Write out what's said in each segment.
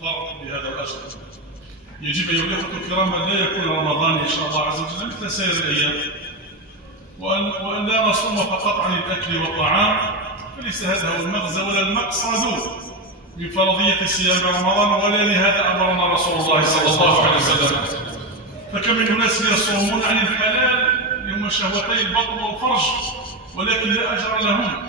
تظفر بهذا الأجر. يجب أيها الأخوة الكرام أن لا يكون رمضان إن شاء الله عز وجل مثل سائر الأيام، وأن لا نصوم فقط عن الأكل والطعام، فليس هذا هو المغزى ولا المقصد من فرضية صيام رمضان، ولا لهذا أمرنا رسول الله صلى الله عليه وسلم. فكم من أناس يصومون عن الحلال هم شهوتي البطن والفرج ولكن لا أجر لهم.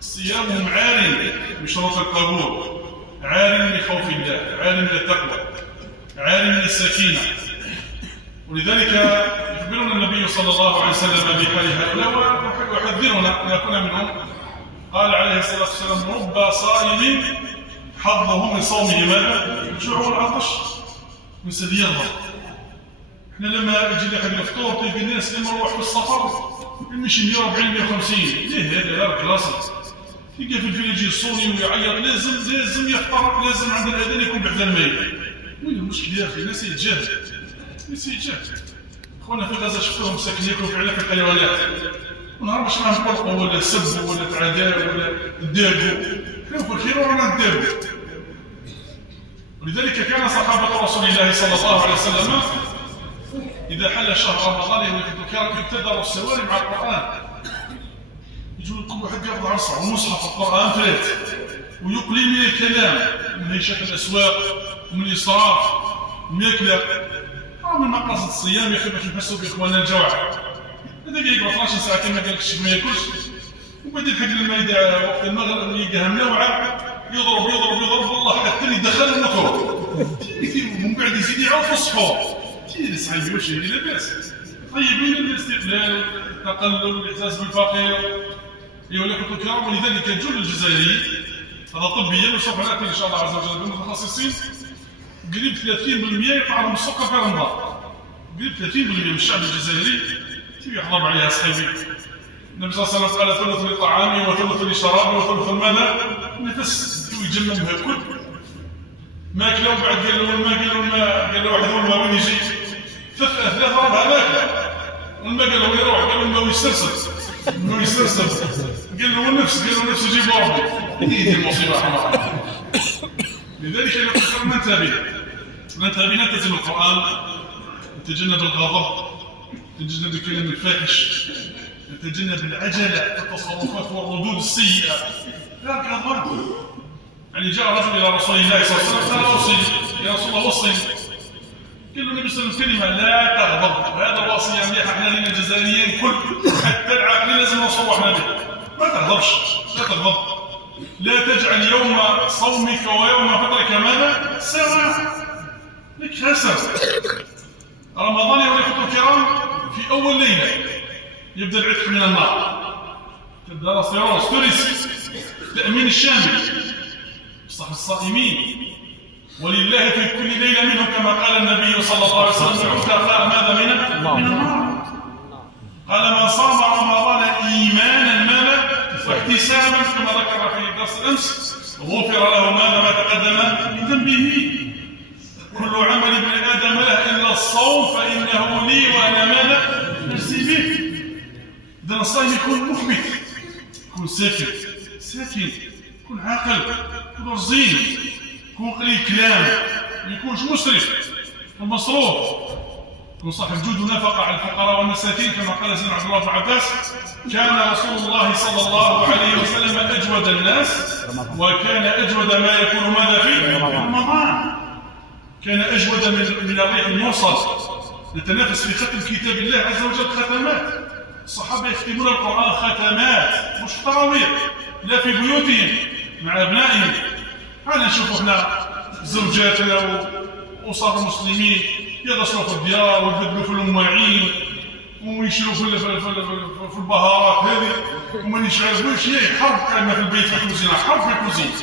صيامهم عار من شروط القبول، عار من خوف الله، عار من التقوى، عار من السكينة. ولذلك يخبرنا النبي صلى الله عليه وسلم بحال هؤلاء ويحذرنا أن نكون منهم. قال عليه الصلاة والسلام: رب صائم حظه من صومه ماذا؟ الجوع والعطش. مسألة يرضى. احنا لما يجي لحد الفطور تلقى الناس لما نروح في السفر يمشي 140 150 ليه هذا غير كلاسي. تلقى في الفيل يجي يصوني ويعيط لازم يفطر، لازم عند الأذان يكون بعد الميل. وين المشكل يا أخي؟ الناس يتجاهل، خونا في غزة شفتهم ساكن ياكلوا فعلا في الحيوانات، ونهار باش نقلقوا ولا سبوا ولا تعداء ولا دابوا، حنا في الخير ورانا ندابوا. ولذلك كان صحابة رسول الله صلى الله عليه وسلم إذا حل شهر رمضان كانوا يبتدروا السواري مع القرآن، يجوا كل واحد ياخذ عصا ومصحف القرآن فات ويقلي من الكلام، من هيشة الأسواق ومن الإسراف الماكلة. من مقاصد الصيام يا أخي باش نحسوا بإخواننا الجوع. هذا يقعد 12 ساعة كما قالك ما ياكلش، وبعدين حق الماء وقت المغرب يلقاها منوعة يضرب والله حتى يدخل الموتور ومن بعد يزيد يعاود في السحور. صحيح واش هذه لاباس طيبين الاستقلال والتقلل والاحساس بالفقير ايها الاخوه الكرام. ولذلك الجل الجزائري هذا طبيا وسوف ناتي ان شاء الله عز وجل بالمتخصصين قريب 30% يقع لهم السكر في رمضان. قريب 30% من الشعب الجزائري يحضر عليها صحيبي. النبي صلى الله عليه وسلم قال: ثلث لطعامي وثلث لشرابي وثلث الماء. نفس يجممها كل ماكله، وبعد قال له الماء قال له واحد الماء وين يجي؟ ثلاثة ربعة ماكله، والماء قال له وين يروح؟ قال له الماء يسترسل، قال له النفس يجيب ربي. هذه المصيبة حمراء. لذلك ننتبه نلتزم القرآن، نتجنب الغضب، نتجنب الكلام الفاحش، نتجنب العجلة في التصرفات والردود السيئة. لا كظن. يعني جاء رجل إلى رسول الله صلى الله عليه وسلم قال: أوصي يا رسول الله، وصي. قال له النبي صلى الله عليه وسلم: كلمة لا تغضب. وهذا الوصية مليحة، احنا لنا الجزائريين حتى العاقلين لازم نصوحنا به. ما تغضبش، لا تغضب. لا تجعل يوم صومك ويوم فطرك ماذا؟ سواء. لك حسن. رمضان يا اخوتي الكرام في اول ليله يبدا العتق من النار، تبدا راسيرونس توريس التامين الشامل صح الصائمين، ولله في كل ليله منهم كما قال النبي صلى الله عليه وسلم: عتق ماذا من النار. قال: من صام رمضان ايمانا ماذا واحتسابا كما ذكر في الدرس الامس غفر له ما تقدم من ذنبه. كل عمل ابن ادم له الا الصوم فانه لي وانا ماذا نجزي به. اذا الصائم يكون مخبت، يكون ساكن، يكون عاقل، يكون رزين، يكون قليل كلام، ما يكونش مسرف ومصروف، يكون صاحب جود ونفقه على الفقراء والمساكين كما قال سيدنا عبد الله بن عباس: كان رسول الله صلى الله عليه وسلم اجود الناس وكان اجود ما يكون ماذا في رمضان. كان اجود من الريح المرسل. نتنافس في ختم كتاب الله عز وجل ختمات. الصحابه يختمون القران ختمات مش تراويح، لا في بيوتهم مع ابنائهم. هذا نشوفوا احنا زوجاتنا واسر المسلمين يغسلوا في الديار ويبدلوا في المواعين ويشيلوا في البهارات هذه وما يشعلوش. هي حرب كما في البيت في الكوزينه، حرب في الكوزينه.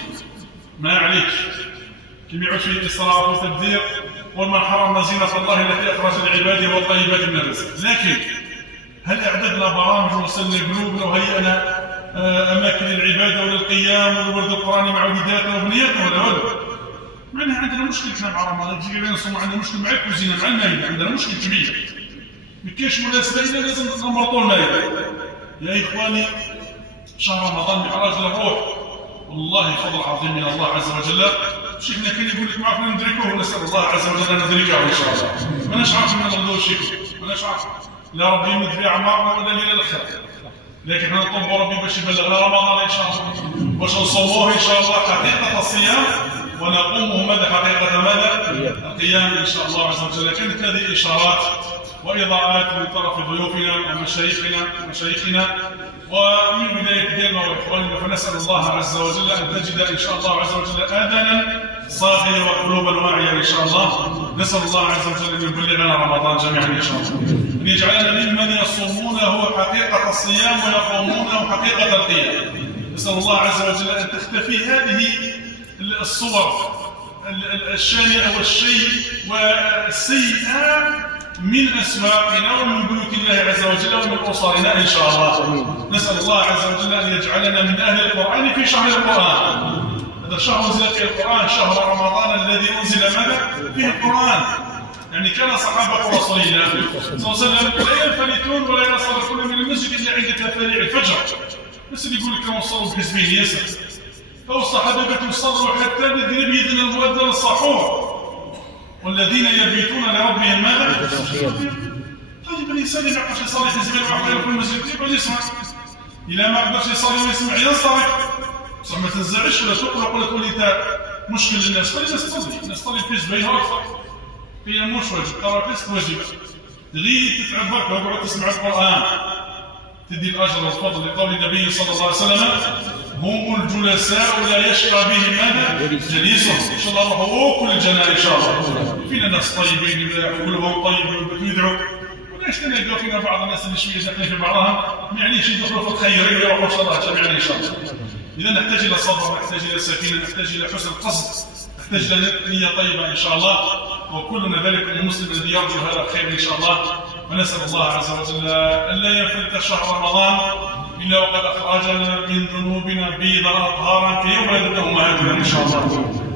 ما عليك كم يعود فيه اسراف وتبذير. ومن حرم زينة الله التي اخرج لعباده والطيبات من الرزق. لكن هل اعددنا برامج ووصلنا قلوبنا وهيئنا اماكن العباده وللقيام ولورد القران مع وليداتنا وبنياتنا ولا ولد؟ معناها عندنا مشكل احنا مع رمضان. تجي علينا نصوم، عندنا مشكل مع الكوزينه مع المائده، عندنا مشكل كبير. ما كاينش مناسبه الا لازم نمرطوا المائده. يا اخواني شهر رمضان معراج للروح، والله فضل عظيم من الله عز وجل. شيخنا كان يقول لك معكم ندركوه، نسال الله عز وجل ان ندركه ان شاء الله. ماناش عارفين نغلطوا شيخنا، ماناش عارفين لا ربي يمد في اعمارنا ولا ليله الاخر، لكن احنا نطلبوا ربي باش يبلغنا رمضان ان شاء الله، باش نصوموه ان شاء الله حقيقه الصيام ونقومه مدى حقيقه مدى القيام ان شاء الله عز وجل. كانت هذه اشارات واضاءات من طرف ضيوفنا ومشايخنا ومن بدايه ديالنا واخواننا، فنسال الله عز وجل ان تجد ان شاء الله عز وجل اذانا صاغيه وقلوبا واعيه ان شاء الله. نسال الله عز وجل ان يبلغنا رمضان جميعا ان شاء الله، ان يجعلنا ممن يصومونه حقيقه الصيام ويقومونه حقيقه القيام. نسال الله عز وجل ان تختفي هذه الصور الشانئه والسيئه من أسواقنا ومن بيوت الله عز وجل ومن أسرنا إن شاء الله. نسأل الله عز وجل أن يجعلنا من أهل القرآن في شهر القرآن. هذا شهر أنزل فيه القرآن، شهر رمضان الذي أنزل ماذا؟ فيه القرآن. يعني كان صحابة رسول الله صلى الله عليه وسلم لا ينفلتون ولا ينصرفون من المسجد إلا عند تفاريع الفجر. بس اللي يقول لك كانوا يصلوا بحزبين ياسر، فهو الصحابة كانوا يصلوا حتى يضرب يدنا المؤذن الصحور، والذين يبيتون لربهم ماذا؟ طيب الانسان ما يقدرش يصلي حزبين واحد في المسجد يقعد يسمع، الا ما قدرش يصلي ويسمع ينصرف. بصح ما تنزعش ولا تقلق ولا تقول انت مشكل للناس، خلي الناس تصلي، الناس تصلي في حزبين اكثر، هي مش واجب، ترى ليست واجبه، غير تتعب برك وتقعد تسمع القران تدي الاجر والفضل. لقول النبي صلى الله عليه وسلم هم الجلساء لا يشقى بهم ماذا؟ جليسهم. ان شاء الله نروحوا كل الجنة ان شاء الله. فينا ناس طيبين قلوبهم طيبين ويدعوا، وليش تلقى فينا بعض الناس اللي شويه داخلين في بعضهم ما يعنيش يدخلوا في الخيريه يروحوا ان شاء الله جميعا ان شاء الله. اذا نحتاج الى صبر، نحتاج الى سكينه، نحتاج الى حسن قصد، نحتاج الى نيه طيبه ان شاء الله، وكلنا ذلك المسلم الذي يرجو هذا الخير ان شاء الله. ونسال الله عز وجل ان لا يفوت شهر رمضان إلا وقد أخرجنا من ذنوبنا بيضا أطهارا كيوم ولدت أمهاتنا إن شاء الله.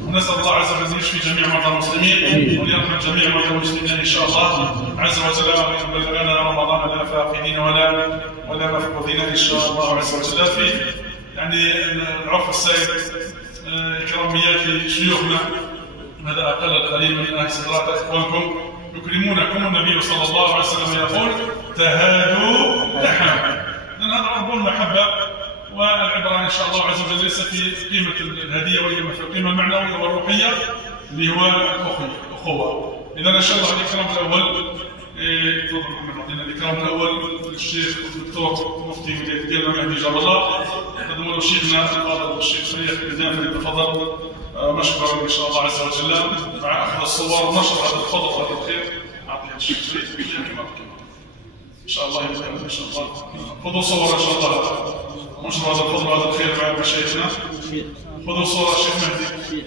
ونسأل الله عز وجل أن يشفي جميع مرضى المسلمين ويرحم جميع مرضى المسلمين إن شاء الله عز وجل، وأن يبلغنا رمضان لا فاقدين ولا مفقودين إن شاء الله عز وجل. فيه يعني العفو السيد إكراميات شيوخنا، هذا أقل القليل من أهل صدرات إخوانكم يكرمونكم. النبي صلى الله عليه وسلم يقول تهادوا تحابوا. لأن هذا أمر المحبة والعبرة إن شاء الله عز وجل ليس في قيمة الهدية وإنما في القيمة المعنوية والروحية اللي هو الأخوة. إذا إن شاء الله الإكرام الأول تفضل محمد عطينا الإكرام الأول الشيخ الدكتور مفتي ولاية ديالنا مهدي جاب الله، نقدموا له شيخنا الفاضل الشيخ فريح الدافع يتفضل مشكورا إن شاء الله عز وجل مع أخذ الصور ونشر هذا الفضل وهذا الخير. أعطيها الشيخ فريح إن شاء الله يبارك إن شاء الله. خذوا صورة إن شاء الله نشر هذا الفضل وهذا الخير مع مشايخنا. خذوا صورة الشيخ مهدي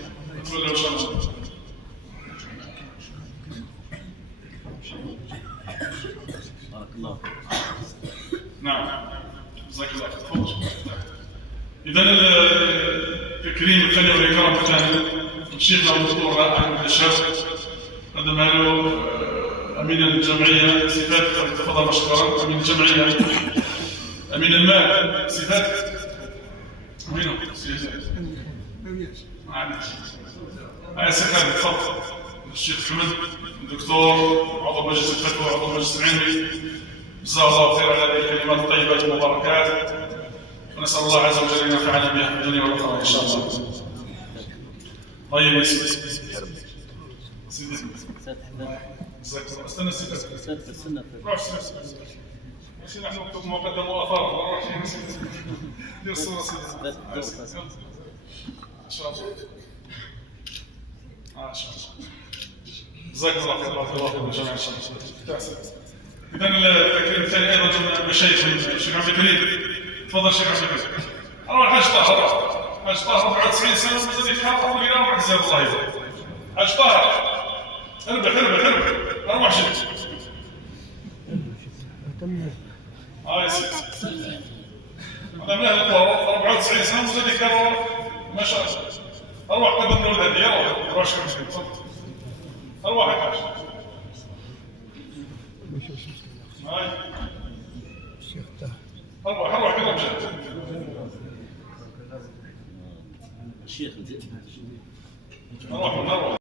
تولوا إن شاء الله. بارك الله. نعم جزاك الله خير. إذا التكريم الثاني والإكرام الثاني شيخنا الدكتور أحمد الشاب قدم له أمين الجمعية صفات، تفضل مشكورا. أمين الجمعية أمين المال صفات وينه؟ هاي سكان تفضل الشيخ حمد الدكتور عضو مجلس الفتوى وعضو مجلس العلمي، جزاه الله خير على هذه الكلمات الطيبة المباركات، ونسأل الله عز وجل أن ينفعنا بها في الدنيا والآخرة إن شاء الله. طيب يا سيدي استنى السنة روح سيدي نحن نكتب مقدم وآثار روح دير الصورة سيدي إن شاء الله إن شاء الله. جزاك الله خير. بارك الله فيكم جميعا إن شاء الله. إذا التكريم الثاني أيضا من مشايخ الشيخ عبد الكريم. تفضل الشيخ عبد الكريم. أروح حاج طاهر، حاج طاهر 94 سنة ومازال يتحرك إلى روح جزاه الله خير. حاج طاهر اربح أروح شد. يا سيدي هذا من أهل القرى 94 سنة ومازال يتكرر ما شاء الله. أروح قدم له الهدية. أروح شكرا تفضل. أروح يا حاج. هاي أروح كذا بجد. الشيخ مروح